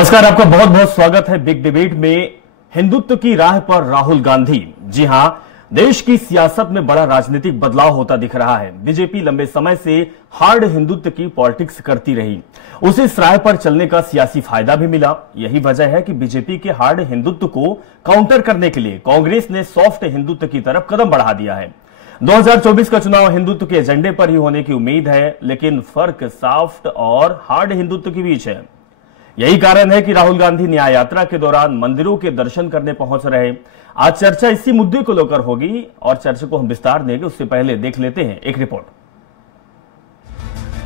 नमस्कार, आपका बहुत बहुत स्वागत है बिग डिबेट में। हिंदुत्व की राह पर राहुल गांधी। जी हां, देश की सियासत में बड़ा राजनीतिक बदलाव होता दिख रहा है। बीजेपी लंबे समय से हार्ड हिंदुत्व की पॉलिटिक्स करती रही, उसे इस राह पर चलने का सियासी फायदा भी मिला। यही वजह है कि बीजेपी के हार्ड हिंदुत्व को काउंटर करने के लिए कांग्रेस ने सॉफ्ट हिंदुत्व की तरफ कदम बढ़ा दिया है। 2024 का चुनाव हिंदुत्व के एजेंडे पर ही होने की उम्मीद है, लेकिन फर्क सॉफ्ट और हार्ड हिंदुत्व के बीच है। यही कारण है कि राहुल गांधी न्याय यात्रा के दौरान मंदिरों के दर्शन करने पहुंच रहे। आज चर्चा इसी मुद्दे को लेकर होगी और चर्चा को हम विस्तार देंगे। उससे पहले देख लेते हैं एक रिपोर्ट।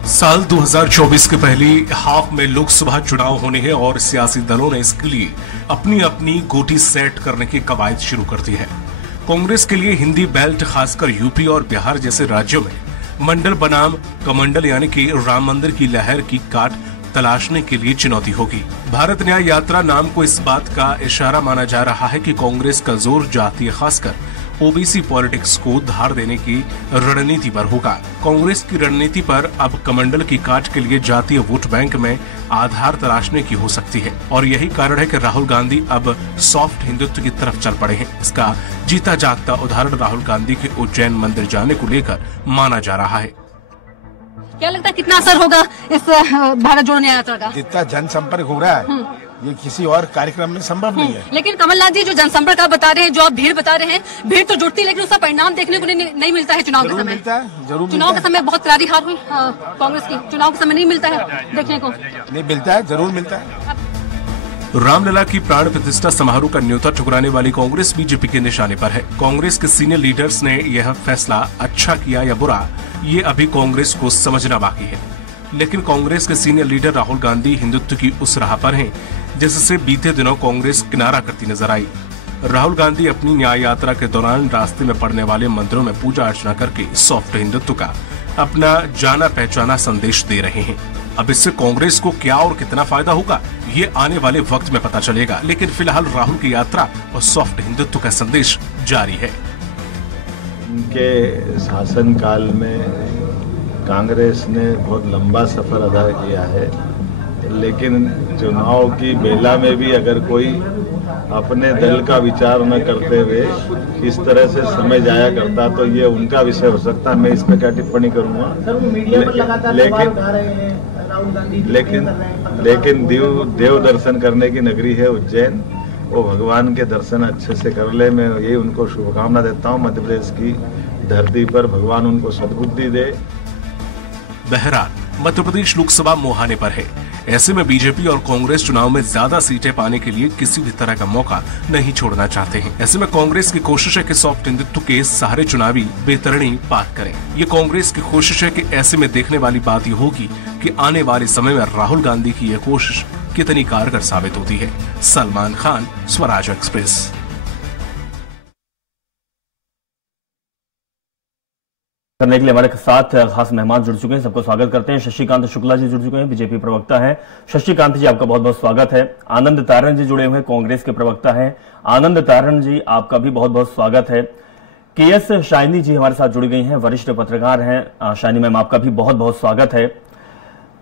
साल 2024 के पहली हाफ में लोकसभा चुनाव होने हैं और सियासी दलों ने इसके लिए अपनी अपनी गोटी सेट करने की कवायद शुरू कर दी है। कांग्रेस के लिए हिंदी बेल्ट, खासकर यूपी और बिहार जैसे राज्यों में मंडल बनाम कमंडल यानी कि राम मंदिर की लहर की काट तलाशने के लिए चुनौती होगी। भारत न्याय यात्रा नाम को इस बात का इशारा माना जा रहा है कि कांग्रेस का जोर जातीय, खासकर ओबीसी पॉलिटिक्स को धार देने की रणनीति पर होगा। कांग्रेस की रणनीति पर अब कमंडल की काट के लिए जातीय वोट बैंक में आधार तलाशने की हो सकती है और यही कारण है कि राहुल गांधी अब सॉफ्ट हिंदुत्व की तरफ चल पड़े हैं। इसका जीता जागता उदाहरण राहुल गांधी के उज्जैन मंदिर जाने को लेकर माना जा रहा है। क्या लगता है कितना असर होगा इस भारत जोड़ो न्याय यात्रा का? जितना जनसंपर्क हो रहा है ये किसी और कार्यक्रम में संभव नहीं है। लेकिन कमलनाथ जी जो जनसंपर्क आप बता रहे हैं, जो आप भीड़ बता रहे हैं, भीड़ तो जुटती है लेकिन उसका परिणाम देखने को नहीं मिलता है। चुनाव के समय मिलता है, जरूर चुनाव के समय बहुत करारी हार हुई कांग्रेस की। चुनाव के समय नहीं मिलता है देखने को, नहीं मिलता है, जरूर मिलता है। रामलला की प्राण प्रतिष्ठा समारोह का न्योता ठुकराने वाली कांग्रेस बीजेपी के निशाने पर है। कांग्रेस के सीनियर लीडर्स ने यह फैसला अच्छा किया या बुरा, ये अभी कांग्रेस को समझना बाकी है। लेकिन कांग्रेस के सीनियर लीडर राहुल गांधी हिंदुत्व की उस राह पर हैं जिससे बीते दिनों कांग्रेस किनारा करती नजर आई। राहुल गांधी अपनी न्याय यात्रा के दौरान रास्ते में पड़ने वाले मंदिरों में पूजा अर्चना करके सॉफ्ट हिंदुत्व का अपना जाना पहचाना संदेश दे रहे हैं। अब इससे कांग्रेस को क्या और कितना फायदा होगा, ये आने वाले वक्त में पता चलेगा। लेकिन फिलहाल राहुल की यात्रा और सॉफ्ट हिंदुत्व का संदेश जारी है। उनके शासनकाल में कांग्रेस ने बहुत लंबा सफर अदा किया है, लेकिन चुनाव की बेला में भी अगर कोई अपने दल का विचार न करते हुए किस तरह से समय जाया करता तो ये उनका विषय हो सकता है। मैं इस पर क्या टिप्पणी करूंगा, लेकिन देव दर्शन करने की नगरी है उज्जैन, वो भगवान के दर्शन अच्छे से कर ले। मैं यही उनको शुभकामना देता हूँ। मध्य प्रदेश की धरती पर भगवान उनको सद्बुद्धि दे। बहरहाल मध्य प्रदेश लोकसभा मुहाने पर है। ऐसे में बीजेपी और कांग्रेस चुनाव में ज्यादा सीटें पाने के लिए किसी भी तरह का मौका नहीं छोड़ना चाहते हैं। ऐसे में कांग्रेस की कोशिश है कि सॉफ्ट हिंदुत्व के सारे चुनावी बेतरणी पार करें। ये कांग्रेस की कोशिश है कि ऐसे में देखने वाली बात ये होगी कि आने वाले समय में राहुल गांधी की यह कोशिश कितनी कारगर साबित होती है। सलमान खान, स्वराज एक्सप्रेस। करने के लिए हमारे साथ खास मेहमान जुड़ चुके हैं, सबको स्वागत करते हैं। शशिकांत शुक्ला जी जुड़ चुके हैं, बीजेपी प्रवक्ता हैं। शशिकांत जी, आपका बहुत बहुत स्वागत है। आनंद तारण जी जुड़े हुए हैं, कांग्रेस के प्रवक्ता हैं। आनंद तारण जी, आपका भी बहुत बहुत स्वागत है। केएस शाइनी जी हमारे साथ जुड़ गई हैं, वरिष्ठ पत्रकार हैं। शाइनी मैम, आपका भी बहुत बहुत स्वागत है।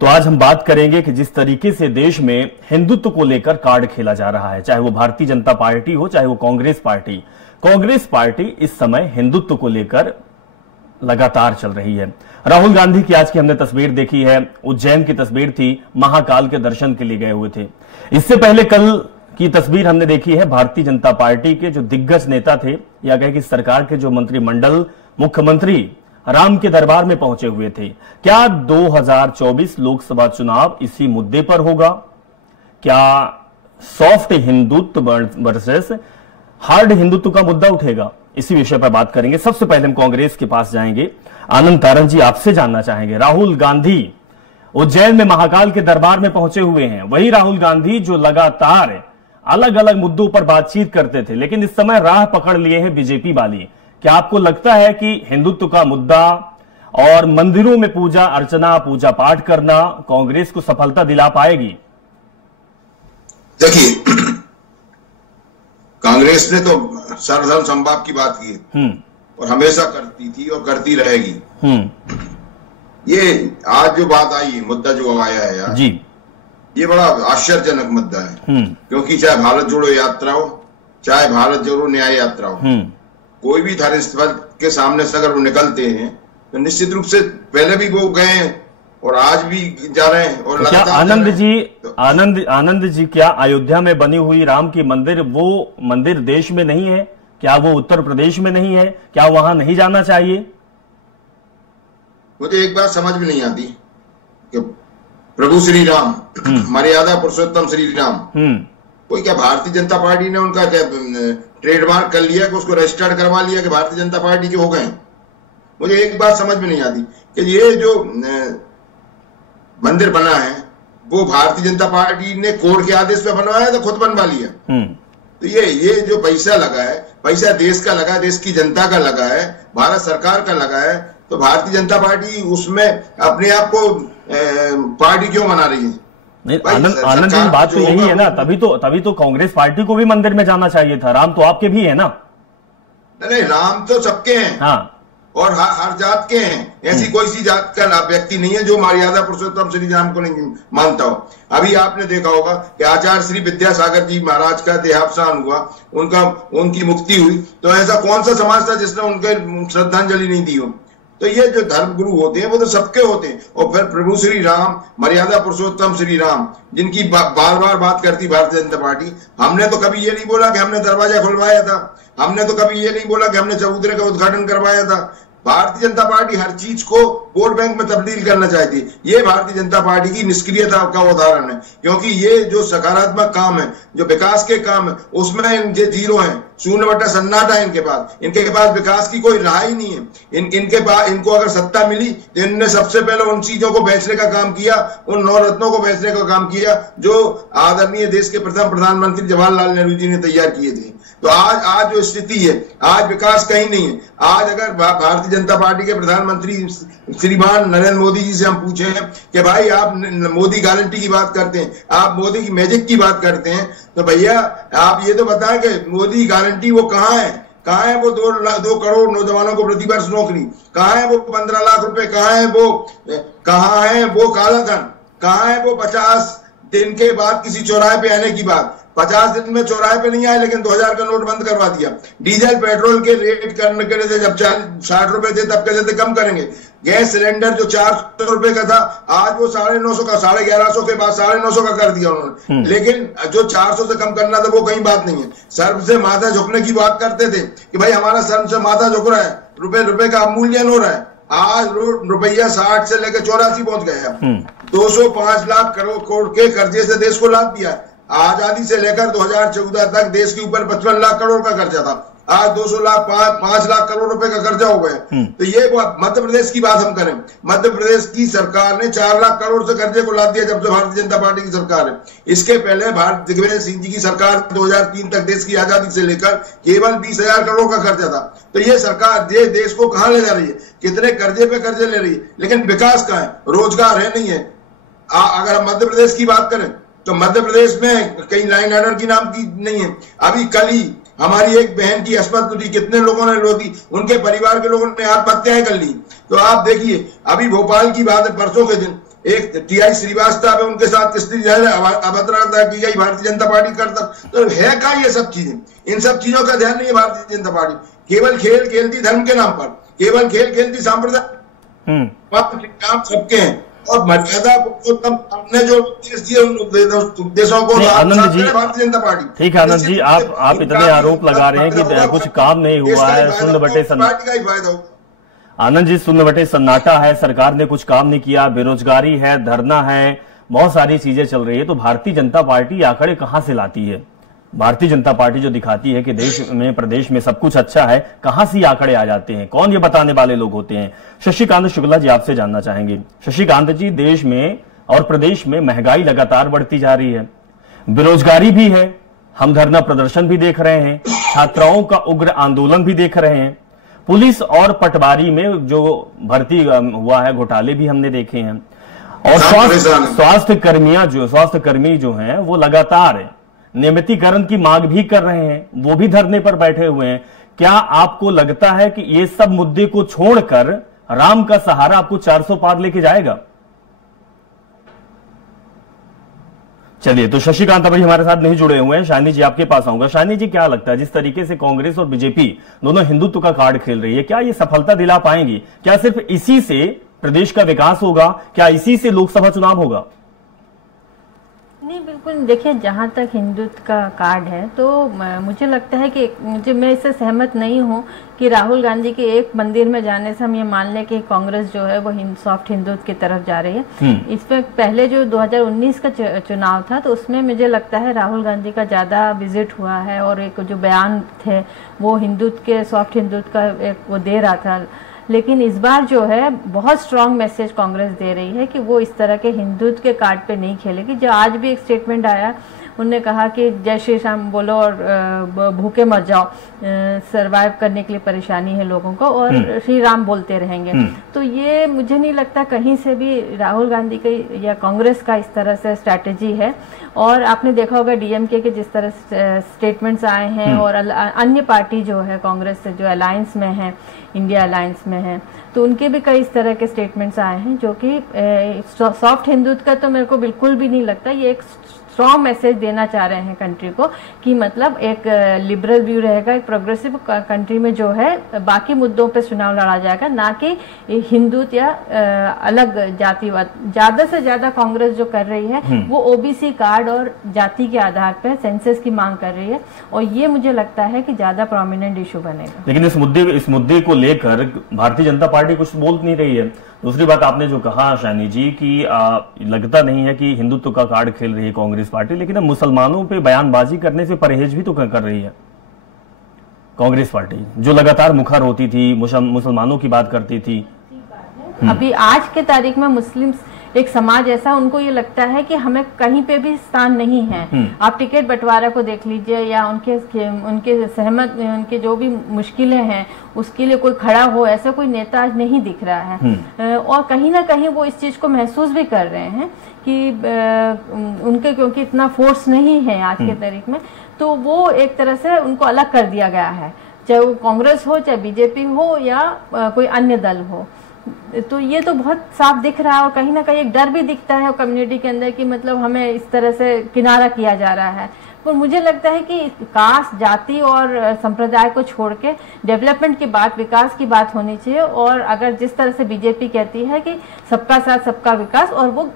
तो आज हम बात करेंगे कि जिस तरीके से देश में हिंदुत्व को लेकर कार्ड खेला जा रहा है, चाहे वो भारतीय जनता पार्टी हो, चाहे वो कांग्रेस पार्टी इस समय हिंदुत्व को लेकर लगातार चल रही है। राहुल गांधी की आज की हमने तस्वीर देखी है, उज्जैन की तस्वीर थी, महाकाल के दर्शन के लिए गए हुए थे। इससे पहले कल की तस्वीर हमने देखी है, भारतीय जनता पार्टी के जो दिग्गज नेता थे या कहे कि सरकार के जो मंत्रिमंडल, मुख्यमंत्री राम के दरबार में पहुंचे हुए थे। क्या 2024 लोकसभा चुनाव इसी मुद्दे पर होगा? क्या soft Hindutva versus hard Hindutva का मुद्दा उठेगा? इसी विषय पर बात करेंगे। सबसे पहले हम कांग्रेस के पास जाएंगे। आनंद तारण जी, आपसे जानना चाहेंगे, राहुल गांधी उज्जैन में महाकाल के दरबार में पहुंचे हुए हैं, वही राहुल गांधी जो लगातार अलग अलग मुद्दों पर बातचीत करते थे, लेकिन इस समय राह पकड़ लिए हैं बीजेपी वाली। क्या आपको लगता है कि हिंदुत्व का मुद्दा और मंदिरों में पूजा अर्चना, पूजा पाठ करना कांग्रेस को सफलता दिला पाएगी? देखिए, कांग्रेस ने तो सर्वधर्म समभाव की बात की है और हमेशा करती थी और करती रहेगी। ये आज जो बात आई, मुद्दा जो आया है यार, जी, ये बड़ा आश्चर्यजनक मुद्दा है, क्योंकि चाहे भारत जोड़ो यात्रा हो, चाहे भारत जोड़ो न्याय यात्रा हो, कोई भी धार्मिक स्थल के सामने से अगर वो निकलते हैं तो निश्चित रूप से पहले भी वो गए हैं और आज भी जा रहे हैं। और तो क्या आनंद जी क्या अयोध्या में बनी हुई राम की मंदिर, वो मंदिर देश में नहीं है क्या? वो उत्तर प्रदेश में नहीं है क्या? वहां नहीं जाना चाहिए? मुझे एक बात समझ में नहीं आती कि प्रभु श्री राम, मर्यादा पुरुषोत्तम श्री राम, कोई क्या भारतीय जनता पार्टी ने उनका क्या ट्रेडमार्क कर लिया कि उसको रजिस्टर्ड करवा लिया कि भारतीय जनता पार्टी के हो गए? मुझे एक बात समझ में नहीं आती कि ये जो मंदिर बना है वो भारतीय जनता पार्टी ने कोर्ट के आदेश पे बनवाया तो खुद बनवा लिया। तो ये जो पैसा लगा है, पैसा देश का लगा है, देश की जनता का लगा है, भारत सरकार का लगा है, तो भारतीय जनता पार्टी उसमें अपने आप को पार्टी क्यों बना रही है? आनंद जी बात तो यही है ना, तभी तो कांग्रेस पार्टी को भी मंदिर में जाना चाहिए था। राम तो आपके भी है ना? नहीं, राम तो सबके हैं। हाँ, और हर जात के हैं। ऐसी कोई सी जात का व्यक्ति नहीं है जो मर्यादा पुरुषोत्तम श्री राम को नहीं मानता हो। अभी आपने देखा होगा कि आचार्य श्री विद्यासागर जी महाराज का देहावसान हुआ, उनकी मुक्ति हुई, तो ऐसा कौन सा समाज था जिसने उनके श्रद्धांजलि नहीं दी हो? तो ये जो धर्म गुरु होते हैं वो तो सबके होते हैं। और फिर प्रभु श्री राम, मर्यादा पुरुषोत्तम श्री राम, जिनकी बार बार बात करती भारतीय जनता पार्टी, हमने तो कभी ये नहीं बोला कि हमने दरवाजा खुलवाया था, हमने तो कभी ये नहीं बोला कि हमने चबूतरे का उद्घाटन करवाया था। भारतीय जनता पार्टी हर चीज को वोट बैंक में तब्दील करना चाहती है। ये भारतीय जनता पार्टी की निष्क्रियता का उदाहरण है, क्योंकि ये जो सकारात्मक काम है, जो विकास के काम है, उसमें ये जीरो है, शून्य बटा सन्नाटा है इनके पास विकास की कोई राह ही नहीं है। इनके पास, इनको अगर सत्ता मिली तो इन्होंने सबसे पहले उन चीजों को बेचने का काम किया, उन नवरत्नों को बेचने का काम किया जो आदरणीय देश के प्रथम प्रधानमंत्री जवाहरलाल नेहरू जी ने तैयार किए थे। तो आज जो स्थिति है, आज विकास कहीं नहीं है। आज अगर भारतीय जनता पार्टी के प्रधानमंत्री श्रीमान नरेंद्र मोदी जी से हम पूछे कि भाई आप मोदी गारंटी की बात करते हैं, आप मोदी की मैजिक की बात करते हैं, तो भैया आप ये तो बताएं कि मोदी गारंटी वो कहाँ है? कहाँ है वो 2 करोड़ नौजवानों को प्रतिवर्ष नौकरी? कहाँ है वो 15 लाख रुपए? कहाँ है वो काला धन? कहाँ है वो 50 दिन के बाद किसी चौराहे पे आने की बात? 50 दिन में चौराहे पे नहीं आए, लेकिन 2000 का नोट बंद करवा दिया। डीजल पेट्रोल के रेट करने के लिए जब 60 रुपए थे तब कहते थे कम करेंगे। गैस सिलेंडर जो 400 रुपए का था, आज वो 950 का, 1150 के बाद 950 का कर दिया उन्होंने। लेकिन जो 400 से कम करना था वो कहीं बात नहीं है। सर्व से माथा झुकने की बात करते थे कि भाई हमारा सर्व से माथा झुक रहा है, रुपए का अवमूल्यन हो रहा है। आज रुपया 60 से लेकर 84 पहुंच गया। 205 लाख करोड़ के कर्जे से देश को लाद दिया। आजादी से लेकर 2014 तक देश के ऊपर 55 लाख करोड़ का कर्जा था, आज 5 लाख करोड़ रुपए का कर्जा हो गया। तो ये मध्य प्रदेश की बात हम करें, मध्य प्रदेश की सरकार ने 4 लाख करोड़ से कर्जे को लाद दिया जब से भारतीय जनता पार्टी की सरकार है। इसके पहले दिग्विजय सिंह जी की सरकार 2003 तक देश की आजादी से लेकर केवल 20,000 करोड़ का कर्जा था। तो ये सरकार ये देश को कहां ले जा रही है? कितने कर्जे पे कर्जे ले रही है, लेकिन विकास कहां है? रोजगार है नहीं है। अगर हम मध्य प्रदेश की बात करें तो मध्य प्रदेश में कहीं लाइन ऑर्डर की नाम की नहीं है। अभी कल ही हमारी एक बहन की अस्मत हुई, कितने लोगों ने रो दी, उनके परिवार के लोगों ने आत्महत्याएं कर ली। तो आप देखिए, अभी भोपाल की बात है, परसों के दिन एक टीआई श्रीवास्तव है, उनके साथ किस्ती अभद्रता की गई भारतीय जनता पार्टी करता। तो है क्या ये सब चीजें? इन सब चीजों का ध्यान नहीं है भारतीय जनता पार्टी। केवल खेल खेलती धर्म के नाम पर, केवल खेल खेलती सांप्रदायिक सबके हैं। और मर्यादा पुरुषोत्तम ने जो उपदेश दिए उन उपदेशों को भारतीय जनता पार्टी। ठीक है आनंद जी, आप इतने आरोप लगा रहे हैं कि कुछ काम नहीं हुआ है, शून्य बटे सन्नाटा। आनंद जी, शून्य बटे सन्नाटा है, सरकार ने कुछ काम नहीं किया, बेरोजगारी है, धरना है, बहुत सारी चीजें चल रही है। तो भारतीय जनता पार्टी आंकड़े कहां से लाती है? भारतीय जनता पार्टी जो दिखाती है कि देश में, प्रदेश में सब कुछ अच्छा है, कहां से आंकड़े आ जाते हैं? कौन ये बताने वाले लोग होते हैं? शशिकांत शुक्ला जी आपसे जानना चाहेंगे। शशिकांत जी, देश में और प्रदेश में महंगाई लगातार बढ़ती जा रही है, बेरोजगारी भी है, हम धरना प्रदर्शन भी देख रहे हैं, छात्राओं का उग्र आंदोलन भी देख रहे हैं, पुलिस और पटवारी में जो भर्ती हुआ है घोटाले भी हमने देखे हैं, और स्वास्थ्य कर्मी जो हैं वो लगातार नियमितीकरण की मांग भी कर रहे हैं, वो भी धरने पर बैठे हुए हैं। क्या आपको लगता है कि ये सब मुद्दे को छोड़कर राम का सहारा आपको 400 पार लेके जाएगा? चलिए, तो शशिकांत अभी हमारे साथ नहीं जुड़े हुए हैं। शालिनी जी, आपके पास आऊंगा। शालिनी जी, क्या लगता है जिस तरीके से कांग्रेस और बीजेपी दोनों हिंदुत्व का कार्ड खेल रही है, क्या ये सफलता दिला पाएंगी? क्या सिर्फ इसी से प्रदेश का विकास होगा? क्या इसी से लोकसभा चुनाव होगा? नहीं, बिल्कुल। देखिए, जहाँ तक हिंदुत्व का कार्ड है तो मुझे लगता है कि मैं इससे सहमत नहीं हूँ कि राहुल गांधी के एक मंदिर में जाने से हम ये मान लें कि कांग्रेस जो है वो सॉफ्ट हिंदुत्व की तरफ जा रही है। इसमें पहले जो 2019 का चुनाव था तो उसमें मुझे लगता है राहुल गांधी का ज़्यादा विजिट हुआ है और एक जो बयान थे वो हिंदुत्व के, सॉफ्ट हिंदुत्व का एक वो दे रहा था। लेकिन इस बार जो है बहुत स्ट्रांग मैसेज कांग्रेस दे रही है कि वो इस तरह के हिंदुत्व के कार्ड पे नहीं खेलेगी। जो आज भी एक स्टेटमेंट आया, उन्होंने कहा कि जय श्री राम बोलो और भूखे मर जाओ, सरवाइव करने के लिए परेशानी है लोगों को, और श्री राम बोलते रहेंगे। तो ये मुझे नहीं लगता कहीं से भी राहुल गांधी की या कांग्रेस का इस तरह से स्ट्रैटेजी है। और आपने देखा होगा डीएमके के जिस तरह स्टेटमेंट्स आए हैं और अन्य पार्टी जो है कांग्रेस से जो अलायंस में है, इंडिया अलायंस में है, तो उनके भी कई इस तरह के स्टेटमेंट्स आए हैं जो कि सॉफ्ट हिंदुत्व का तो मेरे को बिल्कुल भी नहीं लगता। ये एक स्ट्रॉन्ग मैसेज देना चाह रहे हैं कंट्री को कि मतलब एक लिबरल व्यू रहेगा, एक प्रोग्रेसिव कंट्री में जो है बाकी मुद्दों पे चुनाव लड़ा जाएगा, ना कि हिंदुत्व या अलग जातिवाद। ज्यादा से ज्यादा कांग्रेस जो कर रही है वो ओबीसी कार्ड और जाति के आधार पर सेंसस की मांग कर रही है, और ये मुझे लगता है कि ज्यादा प्रोमिनेंट इशू बनेगा। लेकिन इस मुद्दे को लेकर भारतीय जनता पार्टी कुछ बोल नहीं रही है। दूसरी बात, आपने जो कहा शालिनी जी कि लगता नहीं है कि हिंदुत्व का कार्ड खेल रही है कांग्रेस पार्टी, लेकिन अब मुसलमानों पे बयानबाजी करने से परहेज भी तो कर रही है कांग्रेस पार्टी, जो लगातार मुखर होती थी, मुसलमानों की बात करती थी। अभी आज के तारीख में मुस्लिम एक समाज ऐसा, उनको ये लगता है कि हमें कहीं पे भी स्थान नहीं है। आप टिकट बंटवारा को देख लीजिए या उनके सहमत, उनके जो भी मुश्किलें हैं उसके लिए कोई खड़ा हो, ऐसा कोई नेता आज नहीं दिख रहा है। और कहीं ना कहीं वो इस चीज को महसूस भी कर रहे हैं कि उनके क्योंकि इतना फोर्स नहीं है आज के तारीख में, तो वो एक तरह से उनको अलग कर दिया गया है, चाहे वो कांग्रेस हो, चाहे बीजेपी हो या कोई अन्य दल हो। तो ये तो बहुत साफ दिख रहा है, और कहीं ना कहीं एक डर भी दिखता है कम्युनिटी के अंदर कि मतलब हमें इस तरह से किनारा किया जा रहा है। पर मुझे लगता है कि कास्ट, जाति और संप्रदाय को छोड़ के डेवलपमेंट की बात, विकास की बात होनी चाहिए। और अगर जिस तरह से बीजेपी कहती है कि सबका साथ सबका विकास, और वो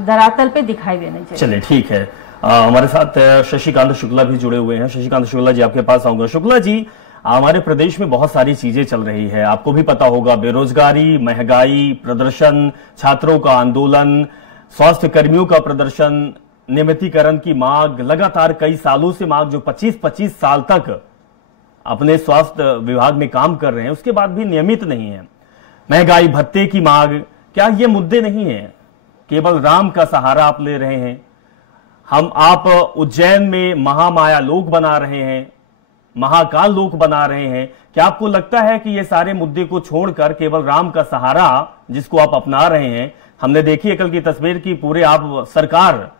धरातल पे दिखाई देने चाहिए। चलिए, ठीक है। हमारे साथ शशिकांत शुक्ला भी जुड़े हुए हैं। शशिकांत शुक्ला जी, आपके पास आऊंगा। शुक्ला जी, हमारे प्रदेश में बहुत सारी चीजें चल रही है, आपको भी पता होगा, बेरोजगारी, महंगाई, प्रदर्शन, छात्रों का आंदोलन, स्वास्थ्य कर्मियों का प्रदर्शन, नियमितीकरण की मांग, लगातार कई सालों से मांग, जो 25-25 साल तक अपने स्वास्थ्य विभाग में काम कर रहे हैं, उसके बाद भी नियमित नहीं है। महंगाई भत्ते की मांग, क्या ये मुद्दे नहीं है? केवल राम का सहारा आप ले रहे हैं। आप उज्जैन में महामाया लोक बना रहे हैं, महाकाल लोक बना रहे हैं। क्या आपको लगता है कि ये सारे मुद्दे को छोड़कर केवल राम का सहारा जिसको आप अपना रहे हैं, हमने देखी है कल की तस्वीर की पूरे आप सरकार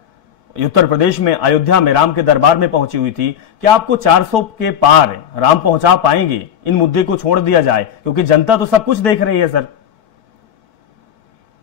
उत्तर प्रदेश में अयोध्या में राम के दरबार में पहुंची हुई थी, क्या आपको 400 के पार राम पहुंचा पाएंगे? इन मुद्दे को छोड़ दिया जाए, क्योंकि जनता तो सब कुछ देख रही है। सर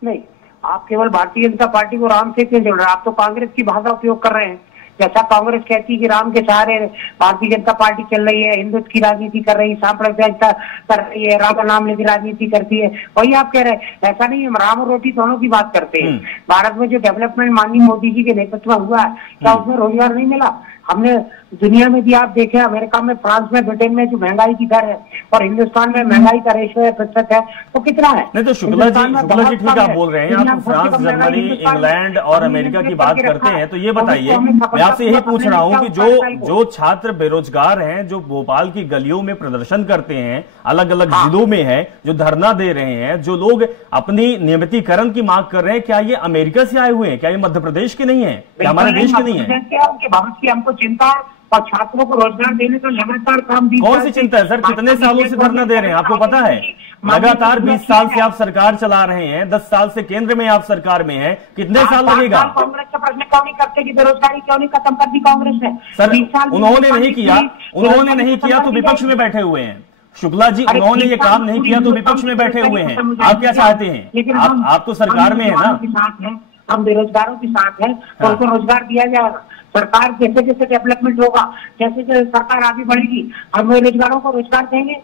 नहीं, आप केवल भारतीय जनता पार्टी को राम से क्यों जोड़ रहे हैं? आप तो कांग्रेस की भाषा उपयोग कर रहे हैं। जैसा कांग्रेस कहती है कि राम के सहारे भारतीय जनता पार्टी चल रही है, हिंदुत्व की राजनीति कर रही है, सांप्रदायिकता कर रही है, राम का नाम लेकर राजनीति करती है, वही आप कह रहे हैं। ऐसा नहीं है, राम और रोटी दोनों की बात करते हैं। भारत में जो डेवलपमेंट माननीय मोदी जी के नेतृत्व में हुआ है, क्या उसमें रोजगार नहीं मिला? हमने दुनिया में भी आप देखें, अमेरिका में, फ्रांस में, ब्रिटेन में जो महंगाई की दर है और हिंदुस्तान में महंगाई का रेशो है, प्रतिशत है, तो कितना है? नहीं तो शुक्ला जी ठीक आप बोल रहे हैं, आप फ्रांस, जर्मनी, इंग्लैंड और अमेरिका की बात करते हैं, तो ये बताइए, मैं आपसे यही पूछ रहा हूं कि जो छात्र बेरोजगार हैं, जो भोपाल की गलियों में प्रदर्शन करते हैं, अलग अलग जिलों में है, जो धरना दे रहे हैं, जो लोग अपनी नियमितीकरण की मांग कर रहे हैं, क्या ये अमेरिका से आए हुए हैं? क्या ये मध्य प्रदेश के नहीं है? क्या हमारे देश के नहीं है? भविष्य की हमको चिंता है, और छात्रों को रोजगार देने का लगातार काम। कौन सी चिंता है सर? कितने सालों से धरना दे रहे हैं, आपको पता है? लगातार 20 साल से आप सरकार चला रहे हैं, 10 साल से केंद्र में आप सरकार में हैं, कितने साल लगेगा? कांग्रेस का प्रश्न क्यों नहीं करते कि बेरोजगारी क्यों नहीं खत्म कर दी कांग्रेस ने? सर उन्होंने नहीं किया तो विपक्ष में बैठे हुए हैं। शुक्ला जी, उन्होंने ये काम नहीं किया तो विपक्ष में बैठे हुए हैं। आप क्या चाहते हैं? आप तो सरकार में है ना। हम बेरोजगारों के साथ हैं, तो उनको रोजगार दिया जाएगा। सरकार जैसे जैसे डेवलपमेंट होगा, जैसे जैसे सरकार आगे बढ़ेगी, हम बेरोजगारों को रोजगार देंगे।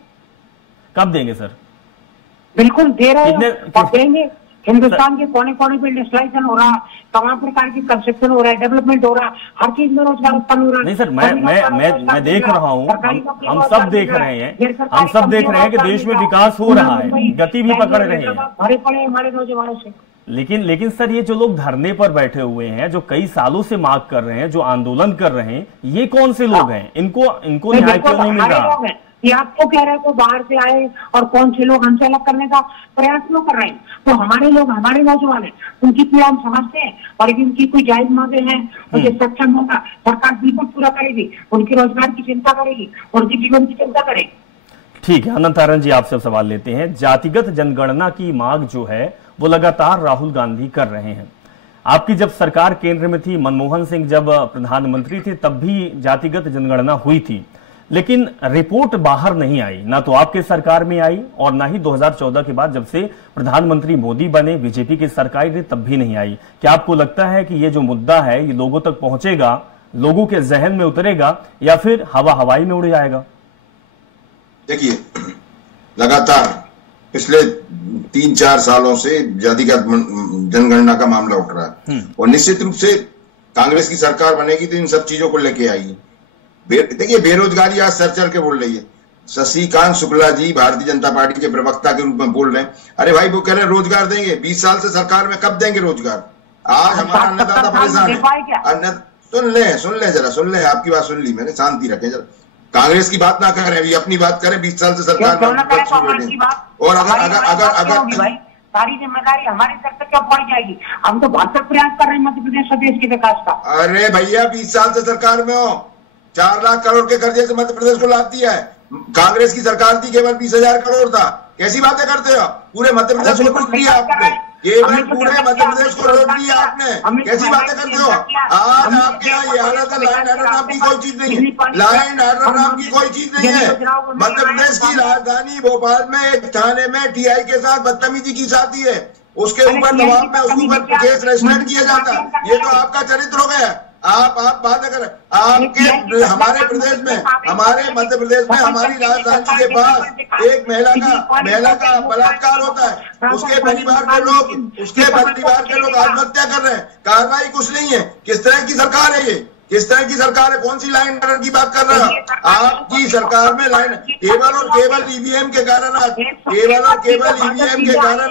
कब देंगे सर? बिल्कुल दे रहे हैं और देंगे। हिंदुस्तान के कोने कोने पे इंडस्ट्रियलाइजेशन हो रहा है, तमाम प्रकार की कंस्ट्रक्शन हो रहा है, डेवलपमेंट हो रहा है, हर चीज में रोजगार उत्पन्न हो रहा है। नहीं सर, मैं देख रहा हूँ, हम सब देख रहे हैं, हम सब देख रहे हैं कि देश में विकास हो रहा है, गति भी पकड़ रहे हैं, भरे पड़े हमारे नौजवानों से। लेकिन सर ये जो लोग धरने पर बैठे हुए हैं, जो कई सालों से मांग कर रहे हैं, जो आंदोलन कर रहे हैं, ये कौन से लोग हैं? इनको न्याय क्यों नहीं मिल रहा? ये आपको कह रहे हैं को बाहर से आए और कौन से लोग हमसे अलग करने का प्रयास क्यों कर रहे हैं? तो हमारे लोग, हमारे नौजवान हैं, उनकी पीड़ा हम समझते हैं और उनकी कोई जायज मांगे हैं मुझे सक्षम होगा, सरकार बिल्कुल पूरा करेगी, उनके रोजगार की चिंता करेगी, उनके जीवन की चिंता करेगी। ठीक है, अनंत तारण जी आपसे सवाल लेते हैं। जातिगत जनगणना की मांग जो है वो लगातार राहुल गांधी कर रहे हैं। आपकी जब सरकार केंद्र में थी, मनमोहन सिंह जब प्रधानमंत्री थे, तब भी जातिगत जनगणना हुई थी, लेकिन रिपोर्ट बाहर नहीं आई, ना तो आपके सरकार में आई और ना ही 2014 के बाद जब से प्रधानमंत्री मोदी बने बीजेपी की सरकार ने, तब भी नहीं आई। क्या आपको लगता है कि ये जो मुद्दा है ये लोगों तक पहुंचेगा, लोगों के जहन में उतरेगा, या फिर हवाई में उड़ जाएगा? देखिए, लगातार पिछले 3-4 सालों से जातिगत जनगणना का मामला उठ रहा है और निश्चित रूप से कांग्रेस की सरकार बनेगी तो इन सब चीजों को लेके आएगी। देखिए, बेरोजगारी आज सर चढ़ के बोल रही है। शशिकांत शुक्ला जी भारतीय जनता पार्टी के प्रवक्ता के रूप में बोल रहे हैं, अरे भाई वो कह रहे हैं रोजगार देंगे। 20 साल से सरकार में कब देंगे रोजगार? आज हमारा अन्नदाता परेशान है। सुन ले, आपकी बात सुन ली मैंने, शांति रखें जरा। कांग्रेस की बात ना करें, अभी अपनी बात करें। 20 साल से सरकार में और अगर सारी जिम्मेदारी हमारे सर पे क्यों पड़ जाएगी? हम तो भरसक प्रयास कर रहे हैं मध्य प्रदेश और देश के विकास का। अरे भैया, 20 साल से सरकार में हो, 4 लाख करोड़ के कर्जे से मध्य प्रदेश को लाभ दिया है। कांग्रेस की सरकार थी, केवल 20,000 करोड़ था। कैसी बातें करते हो? पूरे मध्य प्रदेश को लूट लिया आपने, केवल पूरे मध्य प्रदेश को लूट लिया आपने। कैसी बातें करते हो? आज आपके यहाँ ये हालत है, लाइन आर्डर नाम की कोई चीज नहीं है। लाइन आर्डर नाम की कोई चीज नहीं है। मध्य प्रदेश की राजधानी भोपाल में एक थाने में टीआई के साथ बदतमीजी की जाती है, उसके ऊपर दबाव में उसके ऊपर केस रजिस्टर्ड किया जाता है। ये तो आपका चरित्र हो गया। आप बात करें, आपके हमारे प्रदेश में, हमारे मध्य प्रदेश में, हमारी राजधानी के पास एक महिला का बलात्कार होता है, उसके परिवार के लोग आत्महत्या कर रहे हैं, कार्रवाई कुछ नहीं है। किस तरह की सरकार है ये? किस तरह की सरकार है? कौन सी लाइन आर्डर की बात कर रहा है? आपकी सरकार में लाइन केवल ईवीएम के कारण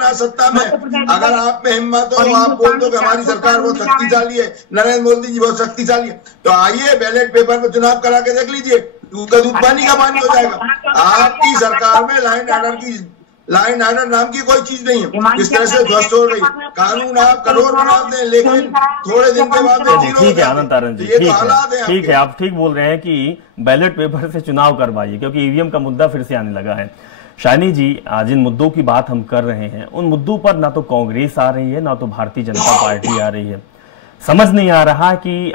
आज सत्ता में, अगर आप में हिम्मत हो, आप बोल दो कि हमारी सरकार बहुत शक्तिशाली है, नरेंद्र मोदी जी बहुत शक्तिशाली है, तो आइए बैलेट पेपर में चुनाव करा के देख लीजिए, दूध का दूध पानी का पानी हो जाएगा। आपकी सरकार में लाइन आर्डर नाम की कोई चीज नहीं है। किस तरह से ध्वस्त हो रही कानून, आप करोड़ बना दें, लेकिन थोड़े दिन के बाद ठीक है आनंद तारण जी, ठीक है, आप ठीक बोल रहे हैं कि बैलेट पेपर से चुनाव करवाइए, क्योंकि ईवीएम का मुद्दा फिर से आने लगा है। शाइनी जी, जिन मुद्दों की बात हम कर रहे हैं, उन मुद्दों पर ना तो कांग्रेस आ रही है, ना तो भारतीय जनता पार्टी आ रही है। समझ नहीं आ रहा कि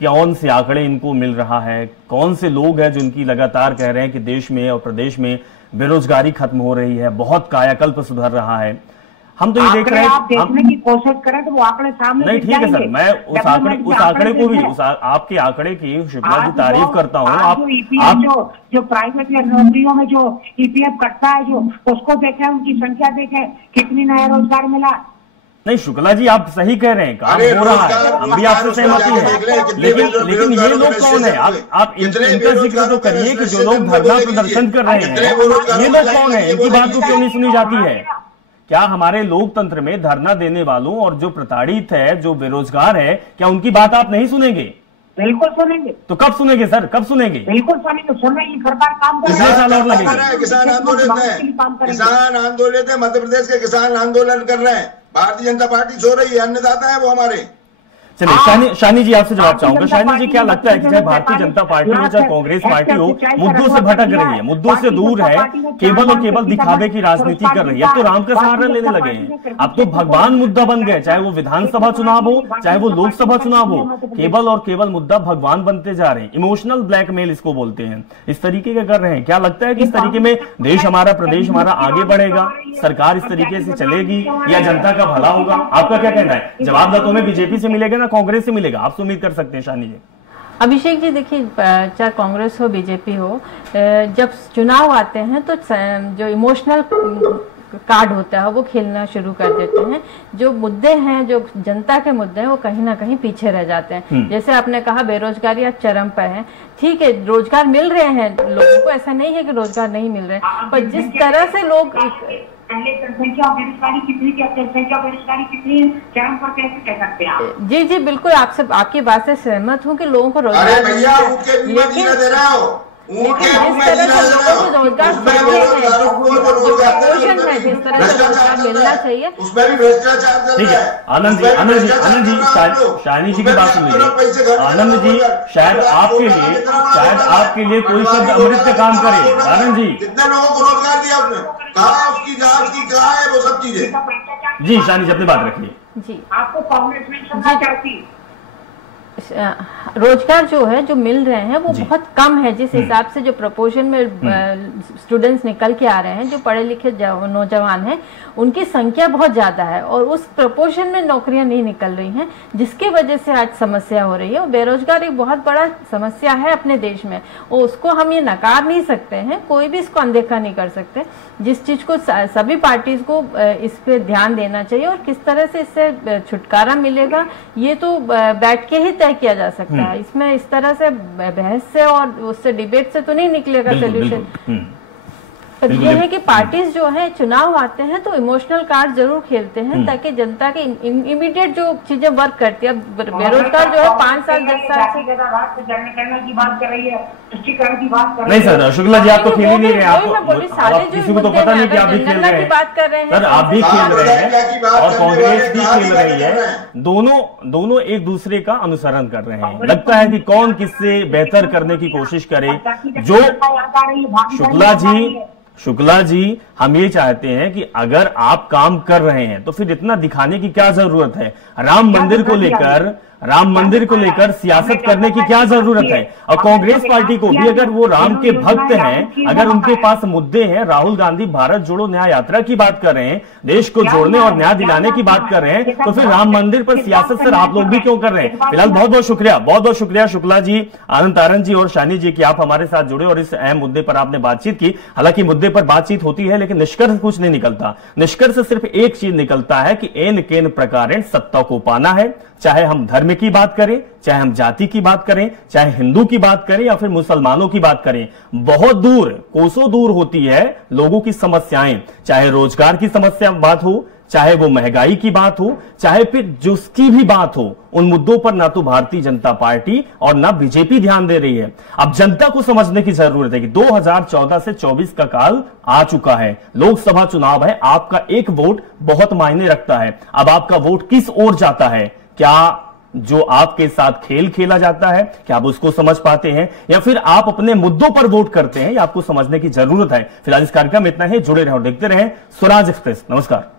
कौन से आंकड़े इनको मिल रहा है, कौन से लोग हैं जो इनकी लगातार कह रहे हैं कि देश में और प्रदेश में बेरोजगारी खत्म हो रही है, बहुत कायाकल्प सुधर रहा है। हम तो ये देख रहे हैं, आप देखने की कोशिश करें तो वो आंकड़े सामने नहीं, ठीक है सर, मैं उस आंकड़े को भी, आपके आंकड़े की शुक्ला जी तारीफ करता हूँ। आप जो प्राइवेट या नौकरियों में जो ईपीएफ कटता है, जो उसको देखें, उनकी संख्या देखें, कितनी नया रोजगार मिला। नहीं शुक्ला जी, आप सही कह रहे हैं, काम हो रहा है, हम भी आपसे सहमति है, लेकिन ये लोग कौन है? आप इनका जिक्र तो करिए कि जो लोग धरना प्रदर्शन कर रहे हैं, ये लोग कौन है? इनकी बात को क्यों नहीं सुनी जाती है? क्या हमारे लोकतंत्र में धरना देने वालों और जो प्रताड़ित है, जो बेरोजगार है, क्या उनकी बात आप नहीं सुनेंगे? बिल्कुल सुनेंगे। तो कब सुनेंगे सर, कब सुनेंगे? बिल्कुल सुनेंगे, सुन रही सरकार काम कर किसान आंदोलन मध्य प्रदेश के किसान आंदोलन कर रहे हैं, भारतीय जनता पार्टी सो रही है, अन्नदाता है वो हमारे। चलिए शानी जी आपसे जवाब चाहूंगा। शानी जी, क्या लगता है कि चाहे भारतीय जनता पार्टी हो चाहे कांग्रेस पार्टी हो, मुद्दों से भटक रही है, मुद्दों से दूर है, केवल और केवल दिखावे की राजनीति कर रही है। अब तो राम का सहारा लेने लगे हैं, अब तो भगवान मुद्दा बन गए, चाहे वो विधानसभा चुनाव हो चाहे वो लोकसभा चुनाव हो, केवल और केवल मुद्दा भगवान बनते जा रहे हैं। इमोशनल ब्लैकमेल इसको बोलते हैं, इस तरीके का कर रहे हैं। क्या लगता है कि इस तरीके में देश हमारा, प्रदेश हमारा आगे बढ़ेगा, सरकार इस तरीके से चलेगी या जनता का भला होगा? आपका क्या कहना है? जवाब दातों में बीजेपी से मिलेगा ना कांग्रेस से मिलेगा? आप उम्मीद कर सकते हैं शानी जी। अभिषेक जी, देखिए, चाहे कांग्रेस हो बीजेपी हो, जब चुनाव आते हैं तो जो इमोशनल कार्ड होता है वो खेलना शुरू कर देते हैं। जो मुद्दे हैं, जो जनता के मुद्दे हैं, वो कहीं ना कहीं पीछे रह जाते हैं। जैसे आपने कहा बेरोजगारी आज चरम पर है, ठीक है, रोजगार मिल रहे हैं लोगों को, ऐसा नहीं है कि रोजगार नहीं मिल रहे, पर जिस तरह से लोग पहले जनसंख्या बेरोजगारी कितनी थी, अब जनसंख्या बेरोजगारी कितनी है, चरम पर कैसे कह सकते हैं आप? जी जी बिल्कुल, आपसे आपकी बात से सहमत हूँ कि लोगों को रोजगार, अरे भैया ऊँट के मुंह में जीरा दे रहा हो, ऊँट के मुंह में जीरा दे रहा हो, उसमें बेरोजगारों को जो रोजगार मिलना चाहिए, उसमें भी भ्रष्टाचार चल रहा है। आनंद जी शानी जी की बात सुनिए। आनंद जी, शायद आपके लिए कोई शब्द अमृत का काम करे। आनंद जी, कितने लोगों को रोजगार दिया आपने? कहाँ उसकी जांच की, कहाँ है वो सब चीजें? जी शानी जी, अपनी बात रखिए। जी, आपको कांग्रेस में क्षमता करती रोजगार जो है, जो मिल रहे हैं वो बहुत कम है। जिस हिसाब से जो प्रोपोर्शन में स्टूडेंट्स निकल के आ रहे हैं, जो पढ़े लिखे नौजवान हैं, उनकी संख्या बहुत ज्यादा है और उस प्रोपोर्शन में नौकरियां नहीं निकल रही हैं, जिसकी वजह से आज समस्या हो रही है। और बेरोजगार एक बहुत बड़ा समस्या है अपने देश में, और उसको हम ये नकार नहीं सकते हैं, कोई भी इसको अनदेखा नहीं कर सकते। जिस चीज को सभी पार्टीज को इस पे ध्यान देना चाहिए और किस तरह से इससे छुटकारा मिलेगा, ये तो बैठ के ही तय किया जा सकता है। इसमें इस तरह से बहस से और उससे डिबेट से तो नहीं निकलेगा सोल्यूशन। पर यह है कि पार्टीज जो है चुनाव आते हैं तो इमोशनल कार्ड जरूर खेलते हैं, ताकि जनता के इमीडिएट जो चीजें वर्क करती है। अब बेरोजगार जो है 5 साल 10 साल से की बात कर रही है, तुष्टिकरण की बात कर नहीं सर, शुक्ला जी आप तो खेल ही नहीं रहे, आप किसी को तो पता नहीं कि आप भी खेल रहे हैं। बात कर रहे हैं सर, आप भी खेल रहे हैं और कांग्रेस भी खेल रही है, दोनों एक दूसरे का अनुसरण कर रहे हैं। लगता है कि कौन किससे बेहतर करने की कोशिश करे। जो शुक्ला जी, हम ये चाहते हैं कि अगर आप काम कर रहे हैं तो फिर इतना दिखाने की क्या जरूरत है? राम मंदिर को लेकर सियासत करने की क्या जरूरत है? और कांग्रेस पार्टी को भी, अगर वो राम के भक्त हैं, अगर उनके पास मुद्दे हैं, राहुल गांधी भारत जोड़ो न्याय यात्रा की बात कर रहे हैं, देश को जोड़ने और न्याय दिलाने की बात कर रहे हैं, तो फिर राम मंदिर पर सियासत सर आप लोग भी क्यों कर रहे हैं? फिलहाल बहुत बहुत शुक्रिया शुक्ला जी, आनंद तारण जी और शानी जी की आप हमारे साथ जुड़े और इस अहम मुद्दे पर आपने बातचीत की। हालांकि मुद्दे पर बातचीत होती है लेकिन निष्कर्ष कुछ नहीं निकलता। निष्कर्ष सिर्फ एक चीज निकलता है कि एन केन प्रकारेण सत्ता को पाना है, चाहे हम धर्म की बात करें, चाहे हम जाति की बात करें, चाहे हिंदू की बात करें या फिर मुसलमानों की बात करें, बहुत दूर, कोसों दूर होती है लोगों की समस्याएं। चाहे रोजगार की समस्या बात हो, चाहे वो महंगाई की बात हो, चाहे फिर जिसकी भी बात हो, उन मुद्दों पर ना तो भारतीय जनता पार्टी और ना बीजेपी ध्यान दे रही है। अब जनता को समझने की जरूरत है कि 2014 से 24 का काल आ चुका है, लोकसभा चुनाव है, आपका एक वोट बहुत मायने रखता है। अब आपका वोट किस ओर जाता है? क्या जो आपके साथ खेल खेला जाता है, क्या आप उसको समझ पाते हैं, या फिर आप अपने मुद्दों पर वोट करते हैं? या आपको समझने की जरूरत है। फिलहाल इस कार्यक्रम में इतना ही, जुड़े रहें और देखते रहें स्वराज एक्सप्रेस। नमस्कार।